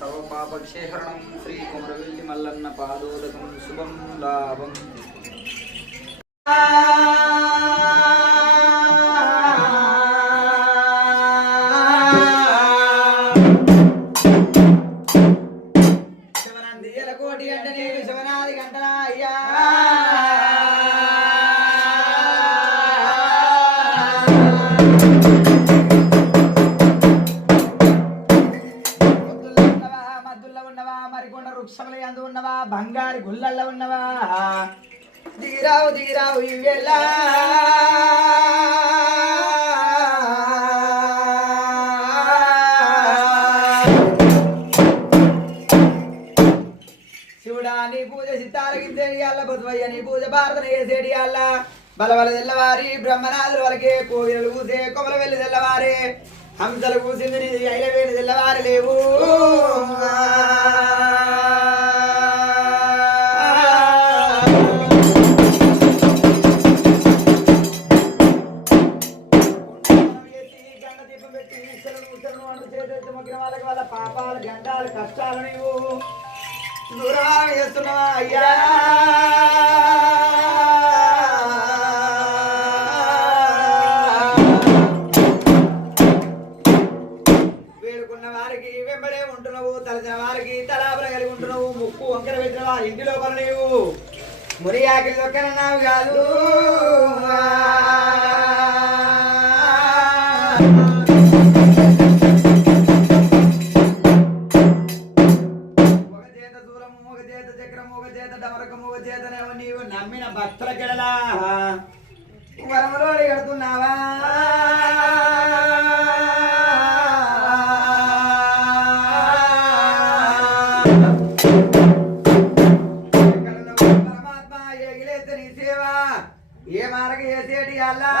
सर्वपापक्षेहरणं श्री कुमरवेल्ली मल्लन्न पादोदकं शुभं लाभं శివనందియల కోటి అంటే శివనాది గంటనా అయ్యా వృక్షములందు ఉన్నవా బంగారు గుళ్ళల్లో ఉన్నవా దిగిరావు దిగిరావు ఇవేలా శివుడా నీ పూజ సితారగించేయాల బుధవయ్య నీ పూజ భారతన చేసేడియాల బలబల తెల్లవారి బ్రహ్మనాథుల వరకే కోవిలలు కూసే కొమల వెళ్ళి తెల్లవారే హంసలు కూసింది ఐలవేణి తెల్లవారి లేవు వాళ్ళకి వాళ్ళ పాపాలు గండాలు కష్టాలు నీవు దూరం చేస్తున్నావా అయ్యా వేడుకున్న వారికి వెంబడే ఉంటున్నావు తలచిన వారికి తలాపల కలిగి ఉంటున్నావు ముక్కు వంకర పెట్టిన వారి ఇంటి లోపల నీవు మురి ఆకలి దొక్కనన్నావు కాదు నీవు నమ్మిన భక్తుల కెడలా వరములోడి కడుతున్నావా పరమాత్మ ఎగిలేస్తే నీ సేవ ఏ మార్గ చేసేటి అల్లా